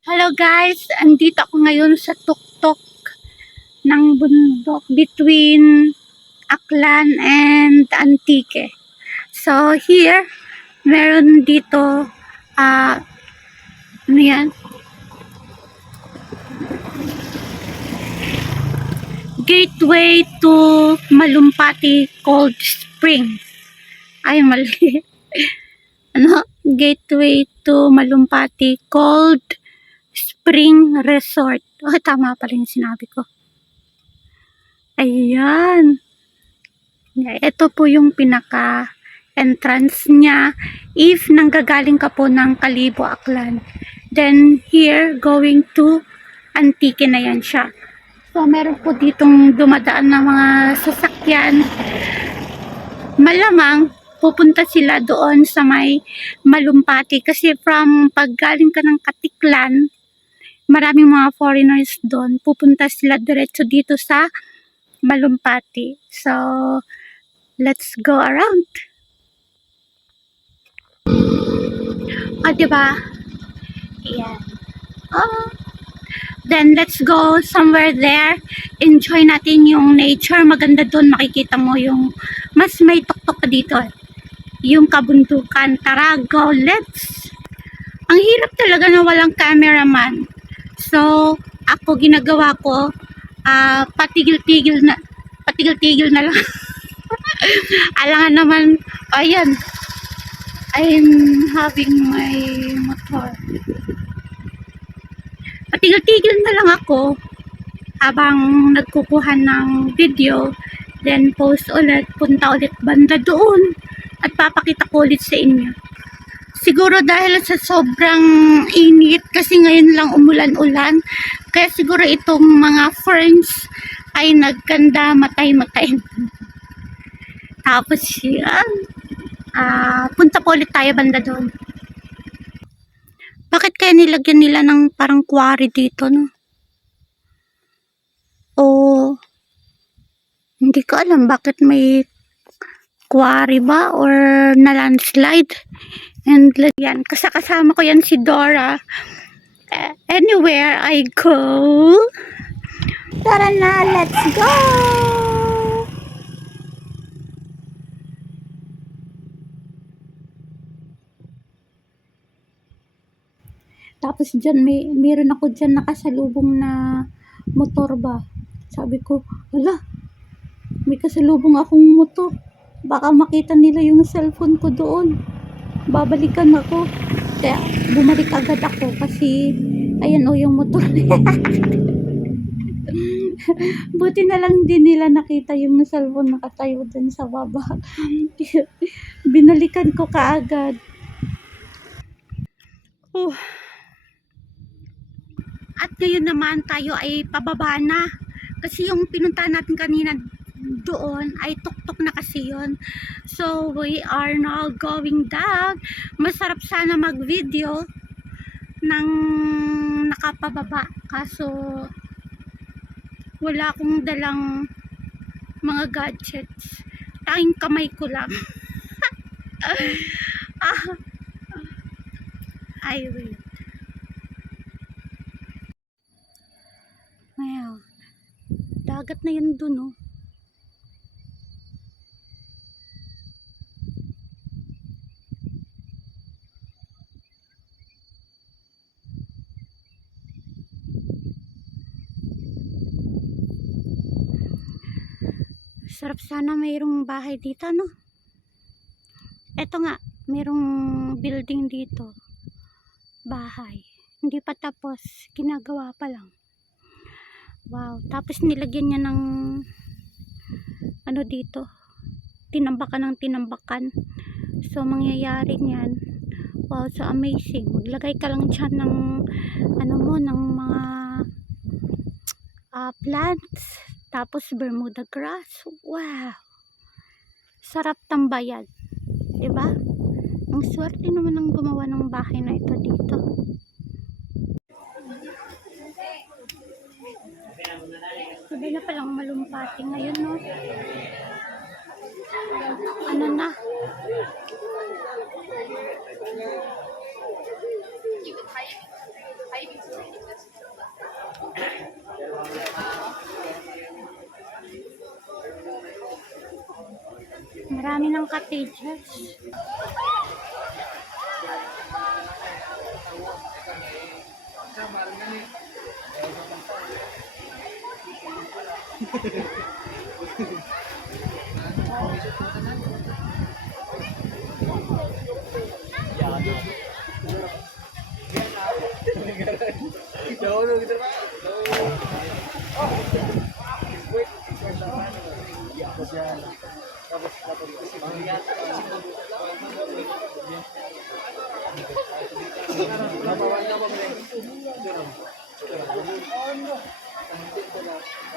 Hello guys, andito ako ngayon sa tuktok ng bundok between Aklan and Antique. So here, meron dito, ano yan? Gateway to Malumpati Cold Spring. Ay, mali. Ano? Gateway to Malumpati Cold Spring Resort. Oh, tama pala yung sinabi ko. Ayan. Ito po yung pinaka entrance niya if nanggagaling ka po ng Kalibo, Aklan. Then here going to Antique na yan siya. So meron po ditong dumadaan na mga sasakyan. Malamang pupunta sila doon sa may Malumpati kasi from paggaling ka ng Katiklan, maraming mga foreigners doon. Pupunta sila diretso dito sa Malumpati. So let's go around. Diba? Yeah. Then let's go somewhere there. Enjoy natin yung nature. Maganda doon. Makikita mo yung mas may tuktok pa dito. Yung kabundukan. Tara, go. Let's. Ang hirap talaga na walang cameraman. So, ako ginagawa ko, patigil-tigil na lang. Alangan naman, ayan, I'm having my motor. Patigil-tigil na lang ako habang nagkukuha ng video, then post ulit, punta ulit banda doon at papakita ko ulit sa inyo. Siguro dahil sa sobrang init kasi ngayon lang umulan-ulan, kaya siguro itong mga ferns ay nagkanda matay-matay. Tapos yan, punta po ulit tayo banda doon. Bakit kaya nilagyan nila ng parang quarry dito, no? O hindi ko alam bakit may quarry ba or na landslide. And yan, kasama ko yan si Dora. Anywhere I go, tara na, let's go! Tapos dyan, meron ako dyan nakasalubong na motor ba. Sabi ko, wala, may kasalubong akong motor. Baka makita nila yung cellphone ko doon. Babalikan ako. Kaya bumalik agad ako kasi, ayan o yung motor. Buti na lang din nila nakita yung cellphone nakatayo dun sa baba. Binalikan ko kaagad. At ngayon naman tayo ay pababa na. Kasi yung pinuntahan natin kanina doon ay tuktok na kasi yun. So we are now going down. Masarap sana mag video ng nakapababa. Kaso wala akong dalang mga gadgets. Tanging kamay ko lang. Ay wait. Wow. Dagat na yun dun, oh. Sarap sana mayroong bahay dito, no? Eto nga, mayroong building dito. Bahay. Hindi pa tapos. Ginagawa pa lang. Wow. Tapos nilagyan niya ng ano dito. Tinambakan ng tinambakan. So, mangyayari niyan. Wow, so amazing. Maglagay ka lang dyan ng ano mo, ng mga plants. Tapos Bermuda grass. Wow. Sarap tambayan. Diba? Ang swerte naman ng gumawa ng bahay na ito dito. Sabi na palang Malumpati ngayon, no? Ano na? Marami ng cottages.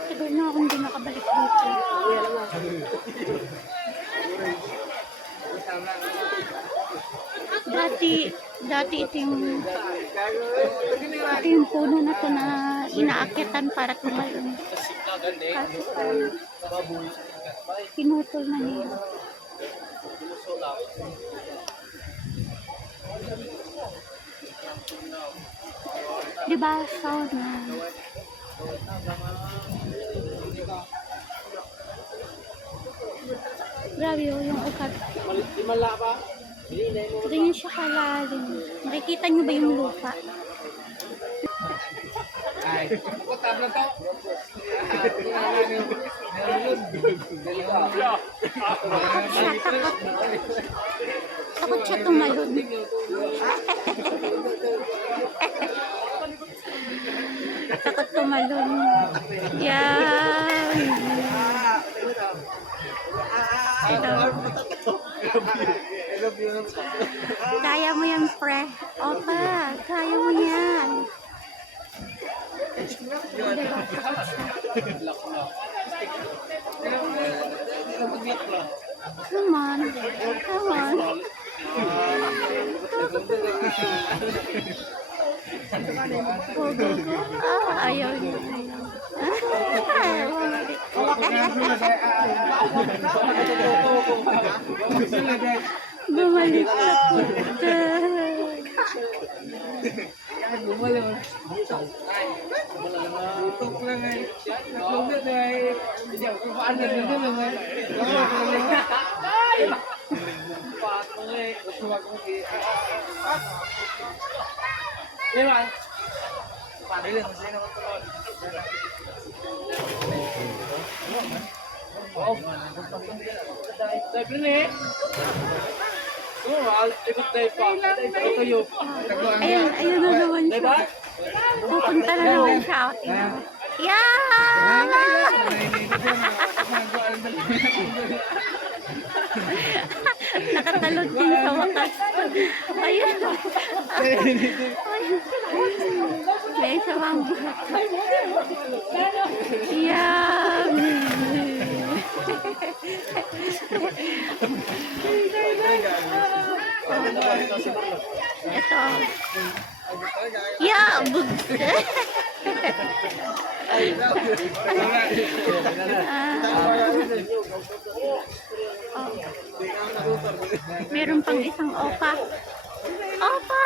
Tagal na akong hindi nakabalik dito. Dati ito yung puno na to na inaakyatan para tumalon. Kaso pinutol na niya. Diba, sauna? Grabe yung ukat. Ganyan siya kalalim. Nakikita nyo ba yung lupa? Ay, takot na to. Takot siya, takot. Takot siya tumalon. Takot tumalon. Yan. Hello. Kaya mo yan, pre. Opa, kaya mo yan. Come on. Come on. Go, go, go. Ah, ayaw niya. Bumalik sa puta. Tutok lang eh. Naglugad eh. Hindi ako paano na lang eh. Ay! Paano eh. Gusto ako eh. Diba? Paano lang. Masaya naman tulad. Oh. Sabi na eh. Ikot tayo pa. Ito tayo. Ayun na naman siya. Pupunta na naman siya. Yeah! Nakatalon din sa wakas. Ayun. May isa pang buhat. Yeah! Ito. Yeah! Meron pang isang opa. Opa!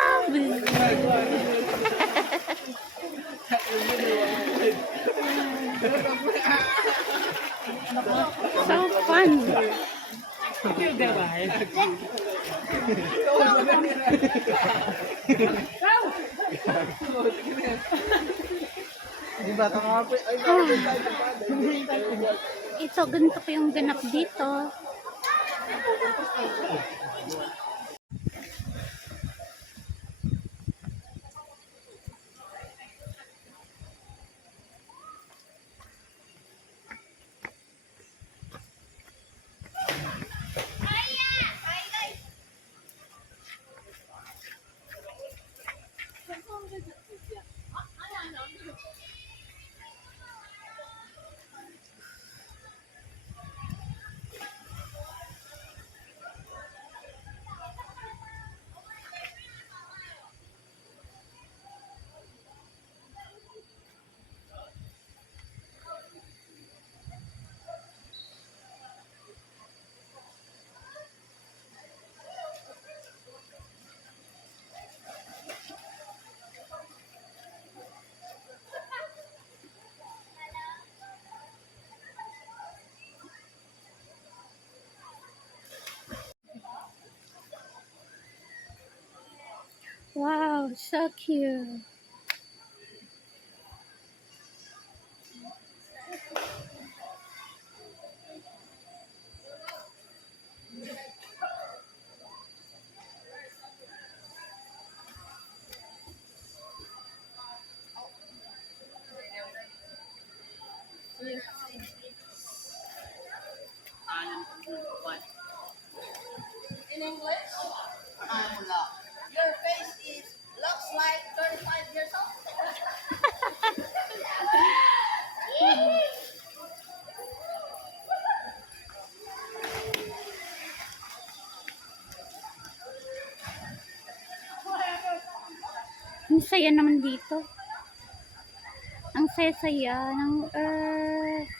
So fun! Ito, ganito po yung ganap dito. Wow, so cute. In English, your face is looks like 35 years old. Ang saya naman dito. Ang saya-saya ng earth.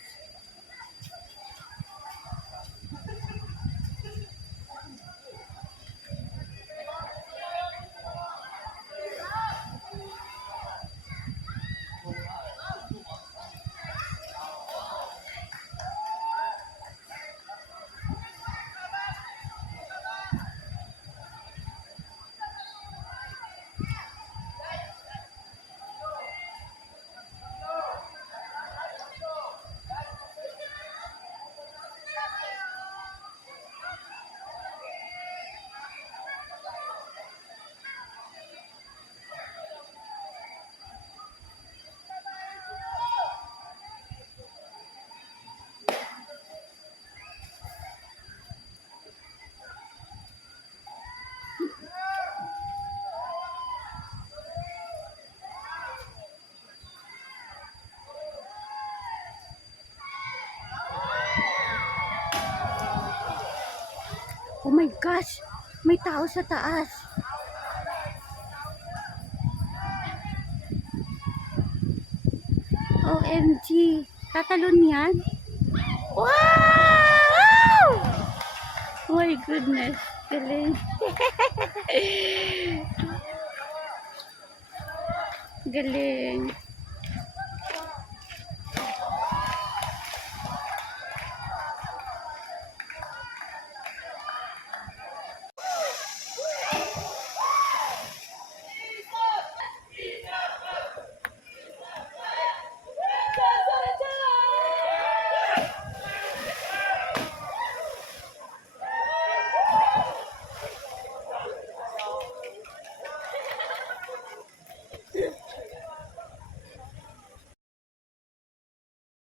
Oh my gosh! May tao sa taas. OMG! Tatalon yan? Wow! Oh my goodness. Galing. Galing.